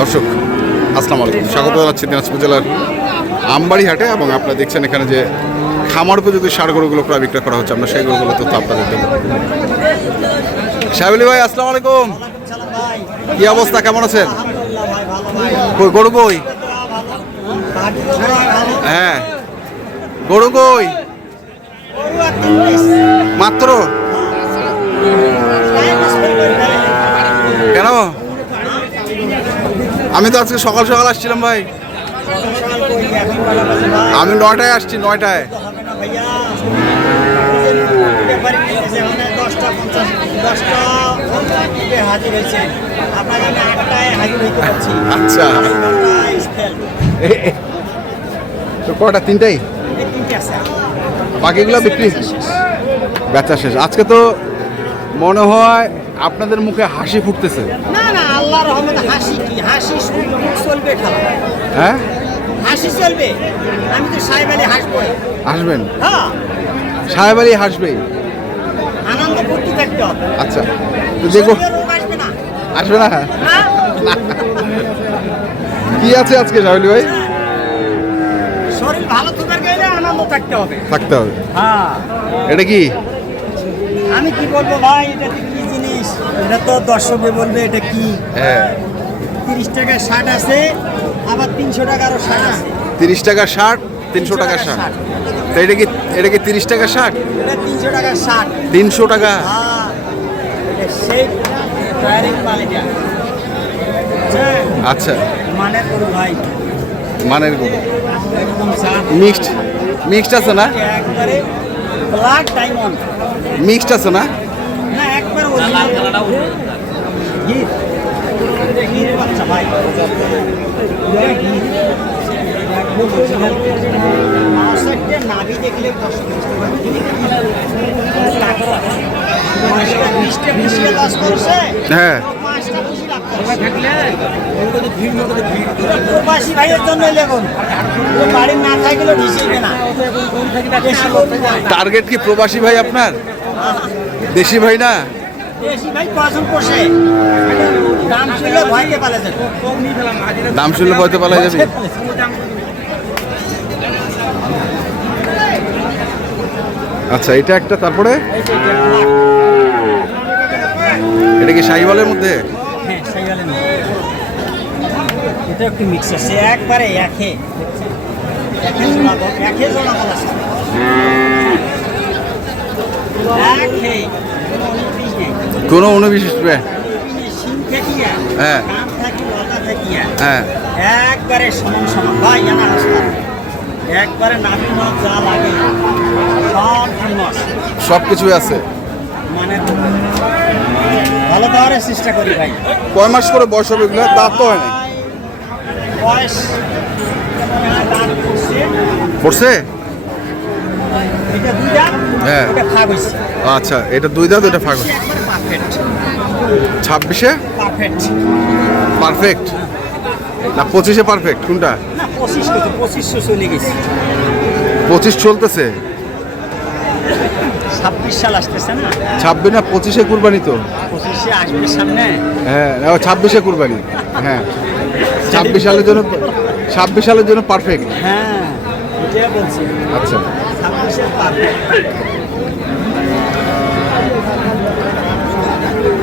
দর্শক, আসসালামু আলাইকুম। স্বাগত জানাচ্ছি দিনাজপুর জেলার আমবাড়ি হাটে এবং আপনারা দেখছেন এখানে যে খামার উপযোগী সার গরুগুলো প্রায় বিক্রয় করা হচ্ছে। আমরা সেই গরুগুলো তথ্য আপনাদের দেবো। সাহেবলি ভাই, আসসালামু আলাইকুম। কি অবস্থা? কেমন আছেন? গরু কই? হ্যাঁ। গরু কই? মাত্র? কেন? আমি তো আজকে সকাল সকাল আসছিলাম ভাই। আমি নয়টায় আসছি নয়টায়। আচ্ছা। তো কটা তিনটাই? বাকিগুলো বিক্রি? বেচা শেষ। আজকে তো মনে হয় আপনাদের মুখে হাসি ফুটতেছে। না না আল্লাহর রহমতে হাসি কি? হাসি চলবে খেলা। হ্যাঁ? হাসি চলবে? আমি তো সাহেব আলী হাসবো আসবেন হ্যাঁ। সাহেব আলী হাসবেই। আনন্দ ফুর্তি থাকতে হবে। আচ্ছা। তো দেখো। আসবে না। আসবে না? না? কি আছে আজকে সাহেব ভাই? শরীর ভালো থাকার গেলে আনন্দ থাকতে হবে। থাকতে হবে। হ্যাঁ। এটা কি? আমি কি বলব ভাই এটা কি জিনিস? এটা তো দর্শকে বলবে এটা কি? হ্যাঁ। তিরিশ টাকার শার্ট আছে আবার তিনশো টাকারও শার্ট আছে। তিরিশ টাকার শার্ট তিনশো টাকার শার্ট। তো এটা কি এটা কি তিরিশ টাকার শার্ট? এটা তিনশো টাকার শার্ট। তিনশো টাকা। হ্যাঁ সেই ডাইরেক্ট কোয়ালিটি আচ্ছা। মানে করু ভাই। মানের গরু। মিক্সড মিক্সড আছে না? একবারে ব্ল্যাক ডায়মন্ড মিক্সড আছে না? না একবার অরিজিনাল গির গির বাচ্চা ভাই। এটা গির একদম অরিজিনাল মাসের নাভি দেখলে কষ্ট হ্যাঁ। প্রবাসী ভাইয়ের জন্য লেগুন। বাড়ির না থাকলে ঢিসিবে না। বেশি লোক নয়। টার্গেট কি প্রবাসী ভাই আপনার? দেশি ভাই না? দাম শুনলে ভয়কে পালে যাবে? আচ্ছা এটা একটা তারপরে? এটা কি শাহিওয়ালের মধ্যে? এটা একটু মিক্স আছে। একবারে একে। একে বল একে আছে একে। কোনো অনুবিশেষ হ্যাঁ। হ্যাঁ। একবারে সমান সমান। ভাই জানা হাসপাতাল একবারে মাছ যা লাগে সব সব কিছুই আছে। মানে ভালো দেওয়ার চেষ্টা করি ভাই। কয় মাস করে বয়স হবে এগুলো? দাঁত তো হয় না পড়ছে, হ্যাঁ। আচ্ছা এটা দুই দাঁত এটা ফাঁক ছাব্বিশে পারফেক্ট পারফেক্ট না পঁচিশে পারফেক্ট কোনটা? পঁচিশ চলতেছে? ছাব্বিশ সাল আসতেছে না? ছাব্বিশ না পঁচিশে কুরবানি তো? পঁচিশে আসবে সামনে। হ্যাঁ ছাব্বিশে কুরবানি। হ্যাঁ। ছাব্বিশ সালের জন্য ছাব্বিশ সালের জন্য পারফেক্ট হ্যাঁ আচ্ছা।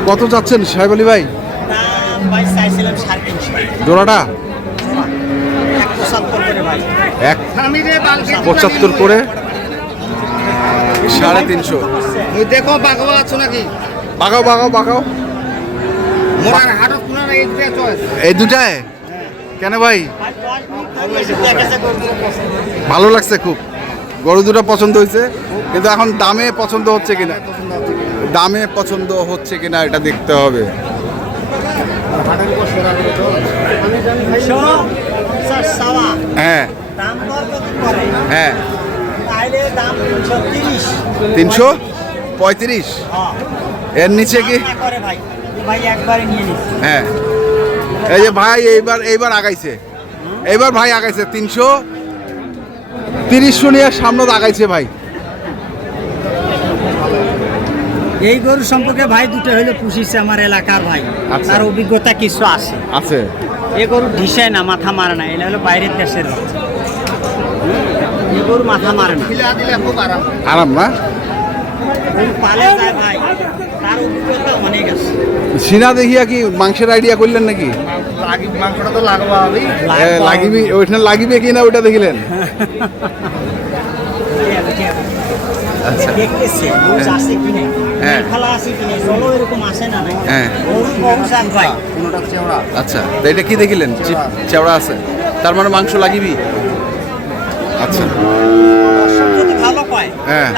কত যাচ্ছেন সাহেব আলী ভাই? জোড়াটা? এক পঁচাত্তর করে। সাড়ে তিনশো। দেখো বাঘবা আছো নাকি? বাগাও বাগাও বাগাও মোরার হাটত এই দুটায় কেন ভাই। ভালো লাগছে খুব। গরু দুটো পছন্দ হয়েছে কিন্তু এখন দামে পছন্দ হচ্ছে কিনা? দামে পছন্দ হচ্ছে কিনা এটা দেখতে হবে। হ্যাঁ। হ্যাঁ। তিনশো তিরিশ। তিনশো পঁয়ত্রিশ? হ্যাঁ, এর নিচে কি? করে ভাই ভাই একবারে নিয়ে নিচ্ছি হ্যাঁ। এই যে ভাই এইবার এইবার আগাইছে। এইবার ভাই আগাইছে তিনশো। তিরিশশো নিয়ে সামনে আগাইছে ভাই। এই গরু সম্পর্কে ভাই দুটো হইলে পুষিছে আমার এলাকার ভাই। আচ্ছা। তার অভিজ্ঞতা কিছু আছে। আছে। এ গরু ঢিসায় না মাথা মারে না এটা হলো বাইরের দেশের এ গরু মাথা মারে না। আরাম না? পালে যায় ভাই তার অভিজ্ঞতা অনেক আছে সিনা দেখিয়া কি মাংসের আইডিয়া করলেন নাকি? লাগি মাংসটা তো লাগবা হবেই এ, লাগিবি ওইখানে লাগিবে কি না ওইটা দেখিলেন? আচ্ছা। হ্যাঁ। হ্যাঁ। চেওড়া? আচ্ছা এটা কি দেখিলেন? চেওড়া। আছে। তার মানে মাংস লাগিবি? আচ্ছা। ভালো পায় হ্যাঁ।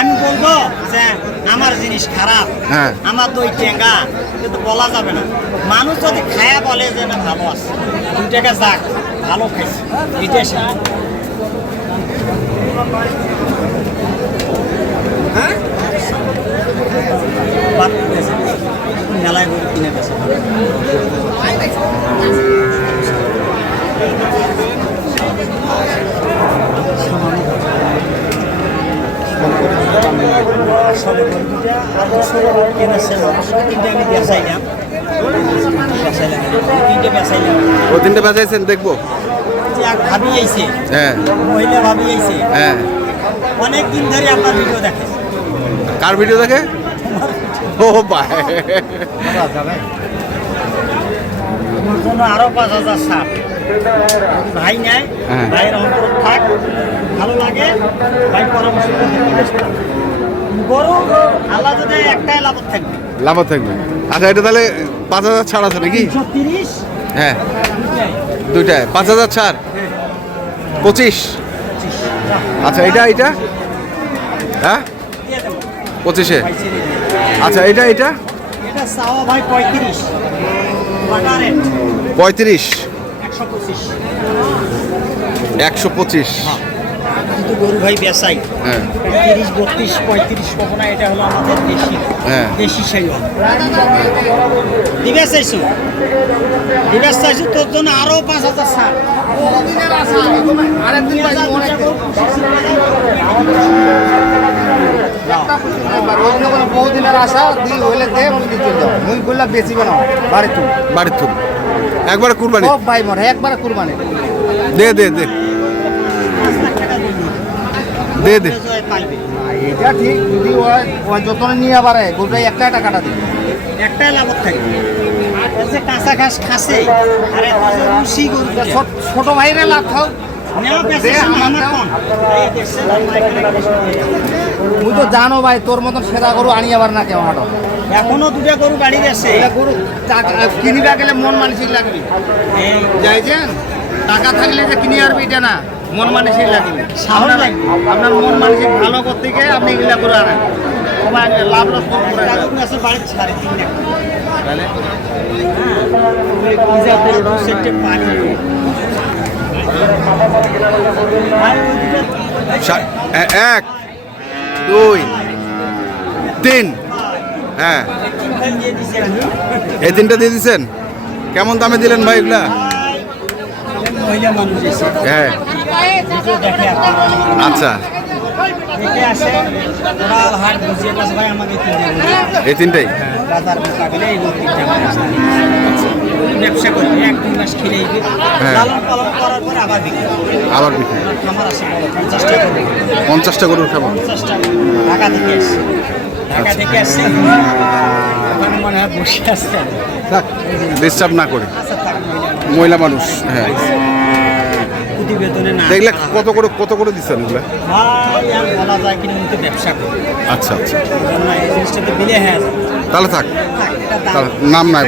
আমি বলব যে আমার জিনিস খারাপ হ্যাঁ। আমার দই টেঙ্গা কিন্তু বলা যাবে না। মানুষ যদি খায়া বলে যে না ভালো আছে দুই টাকা যাক ভালো খাইছে সে। মেলায় কিনে গেছে ও তিনটে বাজাইছেন দেখব। ভাবি আইছে। হ্যাঁ। মহিলা ভাবি আইছে। হ্যাঁ। অনেক দিন ধরে আপনার ভিডিও দেখে। কার ভিডিও দেখে? ও ভাই। তোমার জন্য আরও পাঁচ হাজার ষাট ভাই নেয় হ্যাঁ। ভাইয়ের অন্তর থাক ভালো লাগে ভাই পরামর্শ। গরু আল্লাহ যদি একটাই লাভ থাকবে। লাভ থাকবে। আচ্ছা এটা তাহলে পাঁচ হাজার ছাড় আছে নাকি? তিরিশ। হ্যাঁ। দুইটায় পাঁচ হাজার ছাড়? পঁচিশ? আচ্ছা এটা এটা? হ্যাঁ? পঁচিশে। আচ্ছা এটা এটা? পঁয়ত্রিশ। পঁয়ত্রিশ। একশো পঁচিশ। একশো পঁচিশ। কিন্তু গরু ভাই বেসাই হ্যাঁ। তিরিশ বত্রিশ পঁয়ত্রিশ কখনো এটা হলো আমাদের দেশি। হ্যাঁ। দেশি দিবে চাইছো? দিবে চাইছো? তোর জন্য আরও পাঁচ হাজার বলে বহুদিনের আশা দুই হইলে দে মুই যাও। মুই বললাম বেশি বানাও বাড়ি থুম একবারে কুরবানি। সব ভাই মরে একবার কুরবানি। দে দে দে। দে দে। এটা ঠিক যদি ওই যত যতনে নিয়ে আবার গোটাই একটা টাকাটা দিবে। একটাই লাভ থাকে। কাঁচা ঘাস খাসে আর ছোট- ছোট ভাইরে লাভ খাও। মুই তো জানো ভাই তোর মতন সেরা গরু আনি আবার না কেউ হাটো। এখনও দুটা গরু গাড়ি গেছে। গরু কিনিবা গেলে মন মানসিক লাগবে। যাইছেন টাকা থাকলে যে কিনে আরবি এটা না মন মানসিক লাগবে। আপনার লাগবে। আপনার মন মানসিক ভালো করতে গিয়ে আপনি এগুলা করে আনেন। সবাই লাভ লস কম করে লাখ তাহলে? এক দুই তিন। হ্যাঁ। এই তিনটা দিয়ে দিচ্ছেন কেমন দামে দিলেন ভাই এগুলা? হ্যাঁ। আচ্ছা। এই তিনটাই? ব্যবসা করি এক দুই মাস খেলে হ্যাঁ। লালন পালন করার পরে আবার বিক্রি আবার বিক্রি আমার বড় পঞ্চাশটা করে। পঞ্চাশটা গরুর খাব পঞ্চাশটা। ঢাকা থেকে আসছে। ঢাকা থেকে আসছে। মনে হয় বসে আসছে ডিস্টার্ব না করে। আচ্ছা মহিলা মানুষ। হ্যাঁ। দেখলে কত করে কত করে দিচ্ছেন এগুলা? ভাই আর বলা যায় কিনা তো ব্যবসা করি। আচ্ছা আচ্ছা। এই জন্য এই বিলে হয়ে তাহলে থাক। নাম নাই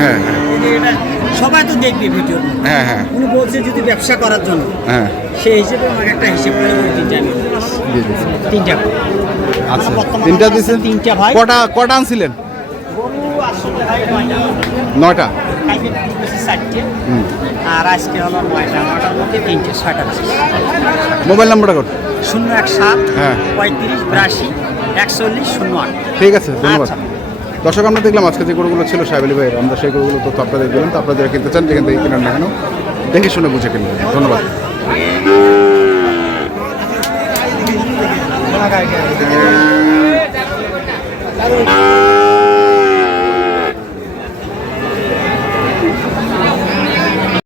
হ্যাঁ হ্যাঁ। সবাই তো দেখবে ভিডিও হ্যাঁ হ্যাঁ। উনি বলছে যদি ব্যবসা করার জন্য হ্যাঁ। সেই হিসেবে আমাকে একটা হিসেব করে তিনটা তিনটা। আচ্ছা। তিনটা আমার তিনটা ভাই। কটা কটা আনছিলেন? গরু আসলে ভাই নয়টা। আর আজকে হলো নয়টা। নয়টার মধ্যে তিনটে ছয়টা মোবাইল নাম্বারটা কর। শূন্য এক সাত হ্যাঁ। পঁয়ত্রিশ বিরাশি একচল্লিশ শূন্য আট। ঠিক আছে ধন্যবাদ। আচ্ছা। দর্শক আমরা দেখলাম আজকে যে গরুগুলো ছিল সাহেব আলী ভাইয়ের আমরা সেই গরুগুলো তথ্য আপনাদের দিলাম। তো আপনারা যারা কিনতে চান যেখান থেকে কিনার না কেন দেখে শুনে বুঝে কিনবেন। ধন্যবাদ। টাকা